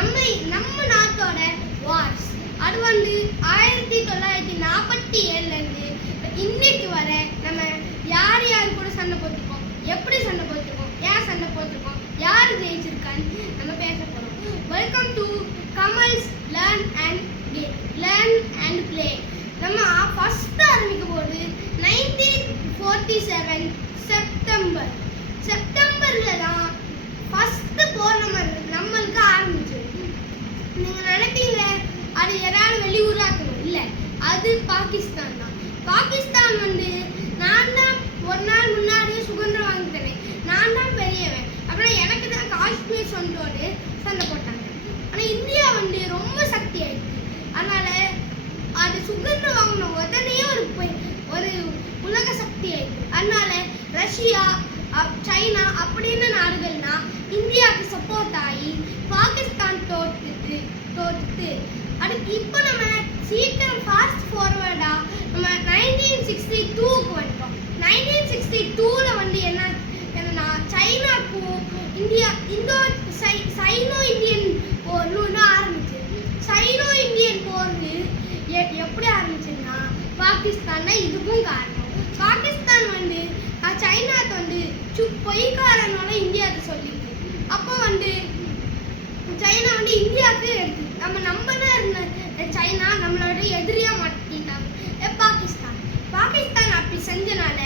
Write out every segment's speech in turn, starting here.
நம்ம நம்ம நாட்டோட வார்ஸ் அது வந்து 1947 இன்னைக்கு வர நம்ம யார் யார் கூட சண்டை போட்டுருக்கோம், எப்படி சண்டை போட்டுருக்கோம், ஏன் சண்டை போட்டுருக்கோம், யார் ஜெயிச்சிருக்கான்னு நம்ம பேச போறோம். Welcome to Kamal's learn and play. நம்ம ஃபர்ஸ்ட் ஆரம்பிக்கும் போது 1947 செப்டம்பர்ல தான் ஃபர்ஸ்ட் போர் நம்மளுக்கு ஆரம்பிச்சது. நீங்க நினைப்பீங்க அது யாராவது வெளியூராக்கணும், இல்லை, அது பாகிஸ்தான் தான். பாகிஸ்தான் வந்து நான் தான் ஒரு நாள் முன்னாடியே சுதந்திரம் வாங்கிட்டேன், நான் தான் பெரியவன், அப்புறம் எனக்கு தான் காஷ்மீர் சொந்தோடு சண்டை போட்டாங்க. ஆனால் இந்தியா வந்து ரொம்ப சக்தி ஆயிடுச்சு. அதனால அது சுதந்திரம் வாங்கின உடனே ஒரு உலக சக்தி ஆயிடுச்சு. அதனால ரஷ்யா, சைனா அப்படின்னு நாடுகள்னா இந்தியாவுக்கு சப்போர்ட் ஆகி பாகிஸ்தான் தோத்துட்டு அதுக்கு இப்போ நம்ம சீக்கிரம் ஃபாஸ்ட் ஃபார்வர்டா நம்ம 1962க்கு வந்துட்டோம். 1962ல வந்து என்னன்னா சைனாக்கும் சைனோ இந்தியன் போர்னு ஆரம்பிச்சு. சைனோ இந்தியன் போர்னு எப்படி ஆரம்பிச்சுன்னா பாகிஸ்தான் தான் இதுக்கும் காரணம். பாகிஸ்தான் வந்து சைனாக்கு வந்து பொய்க்காரனோட இந்தியாவுக்கு சொல்லிட்டு அப்போ வந்து சைனா வந்து இந்தியாவுக்கு நம்ம இருந்த சைனா நம்மளோட எதிரியா மாட்டிட்டாங்க பாகிஸ்தான் அப்படி செஞ்சனால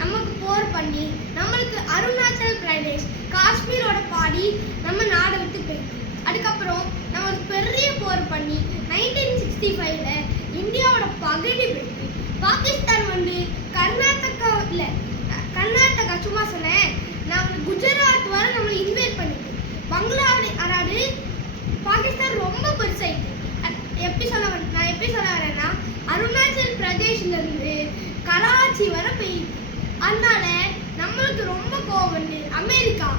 நமக்கு போர் பண்ணி நம்மளுக்கு அருணாச்சல் பிரதேஷ், காஷ்மீரோட பாடி நம்ம நாடை விட்டு போயிடுச்சு. அதுக்கப்புறம் நம்ம ஒரு பெரிய போர் பண்ணி 1965ல இந்தியாவோட பகுதி போயிடுச்சு. பாகிஸ்தான் வந்து கர்நாடகா சும்மா சொன்னேன், நான் குஜராத் வரை நம்மளை இன்வைட் பண்ணிட்டு பங்களாதேஷ், அதாவது பாகிஸ்தான் ரொம்ப பெருசாயிட்டு. நான் எப்படி சொல்ல வரேன்னா அருணாச்சல் பிரதேஷ்ல இருந்து கராச்சி வரை போயிட்டு. அதனால நம்மளுக்கு ரொம்ப கோவம் வந்து அமெரிக்கா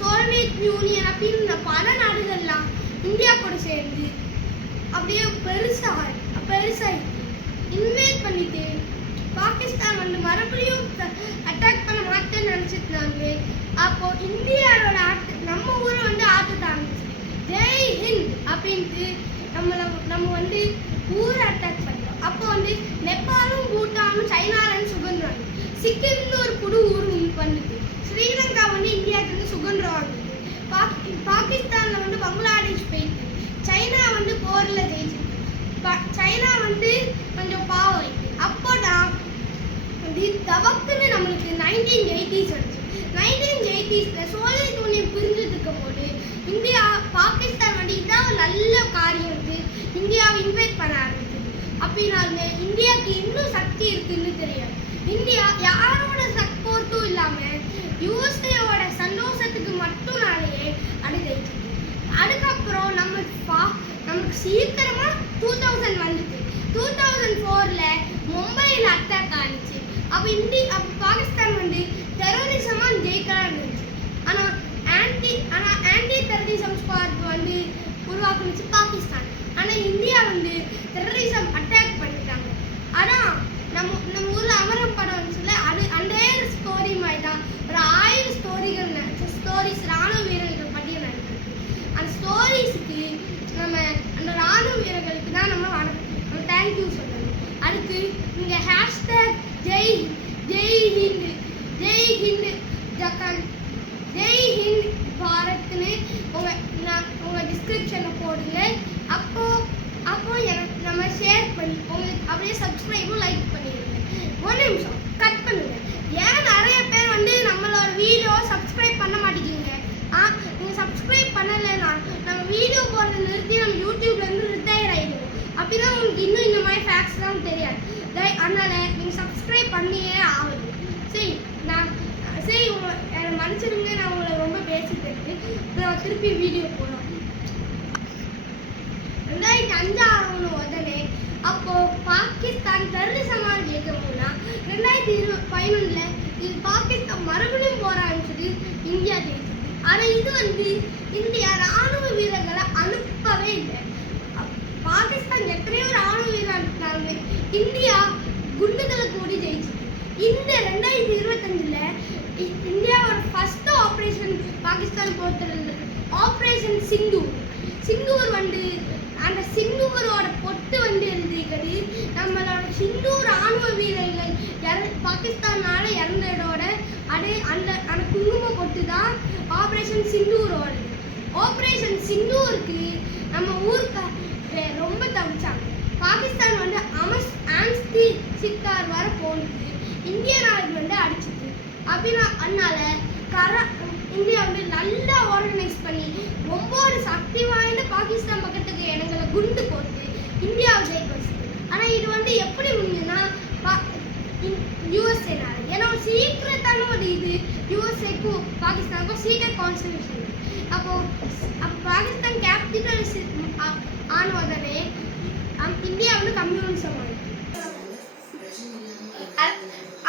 சோவியத் யூனியன் அப்படின்னு பல நாடுகள்லாம் இந்தியா கூட சேர்ந்து அப்படியே பெருசாயிட்டு இன்வைட் பண்ணிட்டு பாகிஸ்தான் வந்து மறுபடியும் அட்டாக் பண்ண மாட்டேன்னு நினைச்சிருந்தாங்க. அப்போ இந்தியாவோட நம்ம ஊரை வந்து ஆட்டுட்டாங்க. ஜெய் ஹிந்த் அப்படின்ட்டு நம்ம வந்து ஊரை அட்டாக் பண்ணுறோம். அப்போ வந்து நேபாளும் பூட்டானும் சைனாலன்னு சுதந்திரம், சிக்கிம்னு ஒரு புது ஊர் வந்துட்டு, ஸ்ரீலங்கா வந்து இந்தியாவுக்கு சுதந்திரம் வாங்குது, பாகிஸ்தான்ல வந்து பங்களாதேஷ் போயிட்டு, சைனா வந்து போரில் ஜெயிச்சிருக்கு. சைனா வந்து கொஞ்சம் பாவம். அப்போதான் தவக்குன்னு நம்மளுக்கு 1980s வந்துச்சு. 1980sல சோவியத் யூனியன் பிரிஞ்சிருக்கும் போது இந்தியா பாகிஸ்தான் வந்து இதான் ஒரு நல்ல காரியம் வந்து இந்தியாவை இன்வைட் பண்ண ஆரம்பிச்சது. அப்படின்னாலுமே இந்தியாவுக்கு இன்னும் சக்தி இருக்குன்னு தெரியாது. இந்தியா யாரோட சப்போர்ட்டும் இல்லாம யூஎஸ்ஏவோட சந்தோஷத்துக்கு மட்டும்னாலேயே அது ஜெயிச்சிருக்கு. அதுக்கப்புறம் நமக்கு சீக்கிரமா 2000 வந்துச்சு. 2004ல மும்பையில் அட்டாக் ஆனிச்சு. அப்போ பாகிஸ்தான் வந்து டெரரிசமா ஜெயிக்கலாம் இருந்துச்சு. ஆனால் ஆன்டி டெரரிசம் ஸ்குவாட் வந்து உருவாக்குனுச்சு பாகிஸ்தான். ஆனால் இந்தியா வந்து டெரரிசம் அட்டாக் பண்ணிட்டாங்க. ஆனால் நம்ம ஊரில் அமரம் படம் வந்துச்சுல, அது அந்த ஸ்டோரி மாதிரி தான் ஒரு 1000 ஸ்டோரிஸ் ராணுவ வீரர்கள் பட்டியல் நடக்குது. அந்த ஸ்டோரிஸுக்கு நம்ம அந்த ராணுவ வீரர்களுக்கு தான் நம்ம தேங்க்யூ சொல்லணும். அதுக்கு இங்கே ஹேஷ்டேக் ஜெய் ஹிந்த் பாரத்னு உங்கள் டிஸ்கிரிப்ஷனில் போடுங்க. அப்போ நம்ம ஷேர் பண்ணி உங்களுக்கு அப்படியே சப்ஸ்கிரைபும் லைக் பண்ணிடுங்க. ஒரு நிமிஷம் கட் பண்ணுங்க. ஏன் நிறைய பேர் வந்து நம்மளோட வீடியோ சப்ஸ்கிரைப் பண்ண மாட்டேங்கிங்க? நீங்கள் சப்ஸ்கிரைப் பண்ணலைன்னா நம்ம வீடியோ போடுறத நிறுத்தி நம்ம யூடியூப்லேருந்து ரிட்டையர் ஆகிடுவோம். அப்படிதான் உங்களுக்கு இன்னும் இந்த மாதிரி ஃபேக்ட்ஸ்லாம் தெரியாது. அதனால நீங்கள் சப்ஸ்கிரைப் பண்ணியே ஆகணும். சரி உங்களை மன்னிச்சிடுங்க, நான் உங்களை ரொம்ப பேசிட்டு நான் திருப்பி வீடியோ போடுறோம். 2005 ஆகணும் உடனே. அப்போ பாகிஸ்தான் டெரரிசமா ஜெயிக்கணும்னா 2011ல இது பாகிஸ்தான் மறுபடியும் போற ஆரம்பிச்சது, இந்தியா ஜெயிச்சது. ஆனால் இது வந்து இந்தியா ராணுவ வீரர்களை அனுப்பவே இல்லை. பாகிஸ்தான் எத்தனையோ ராணுவ வீரர் அனுப்பினாலுமே இந்தியா குண்டுகளை கூடி ஜெயிச்சது. இந்த 2025ல இந்தியாவோட first operation Pakistan operation Sindoor. Sindoor வந்து அந்த சிந்தூரோட பொட்டு வந்து எழுதிக்கிறது நம்மளோட சிந்து ராணுவ வீரர்கள் பாகிஸ்தானால இறந்ததோட அது அந்த அந்த குங்கும பொட்டு தான் ஆப்ரேஷன் சிந்தூரோட. ஆப்ரேஷன் சிந்தூருக்கு நம்ம ஊருக்கு ரொம்ப தவிச்சாங்க. பாகிஸ்தான் வந்து ஆன்ஸ்தி சித்தார் வர போனது இந்திய நாடு வந்து அடிச்சுது. அப்படின்னா அதனால இந்தியா வந்து நல்லா ஆர்கனைஸ் பண்ணி ஒவ்வொரு சக்தி வாய்ந்த பாகிஸ்தான் பக்கத்துக்கு இடங்களை குண்டு போட்டு இந்தியாவை ஜெயிக்க வச்சுது. ஆனால் இது வந்து எப்படி முடியுதுன்னா யூஎஸ்ஏனால. ஏன்னா சீக்கிரத்தான ஒரு இது யூஎஸ்ஏக்கும் பாகிஸ்தானுக்கும் சீக்கிரம் கான்ஸ்டிடியூஷன். அப்போ பாகிஸ்தான் கேபிட்டல் ஆன உடனே இந்தியா வந்து கம்யூனிசம் ஆயிடுச்சு.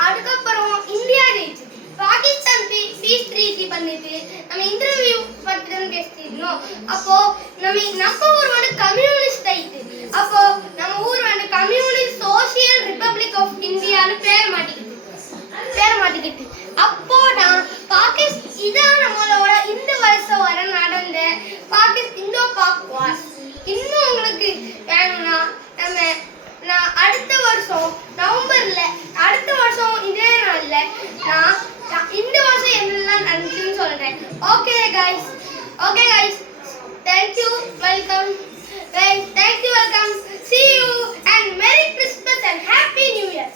அதுக்கப்புறம் இந்தியா ஜெயிச்சு பாகிஸ்தான் பீஸ் ட்ரீட்டி பண்ணிட்டு நம்ம இன்டர்வியூ பத்தி தான் பேசிட்டு இருந்தோம். அப்போ நம்ம ஊர் வந்து கம்யூனிஸ்ட் ஆயிட்டு. அப்போ நம்ம ஊர் வந்து கம்யூனிஸ்ட் சோசியல் ரிப்பப்ளிக் ஆஃப் இந்தியான்னு பேர் மாட்டிக்கிட்டு. அப்போ நான் இதான் நம்மளோட இந்த வருஷம் வர நடந்த இந்தோ பாக் வார். இன்னும் உங்களுக்கு வேணும்னா நான் அடுத்த வருஷம் நவம்பர்ல அடுத்த வருஷம் இதே நாள்ல நான் இந்த வருஷம் என்னெல்லாம் நடந்துச்சுன்னு சொல்றேன். Okay guys, thank you, welcome guys, thank you, welcome, see you and Merry Christmas and Happy New Year.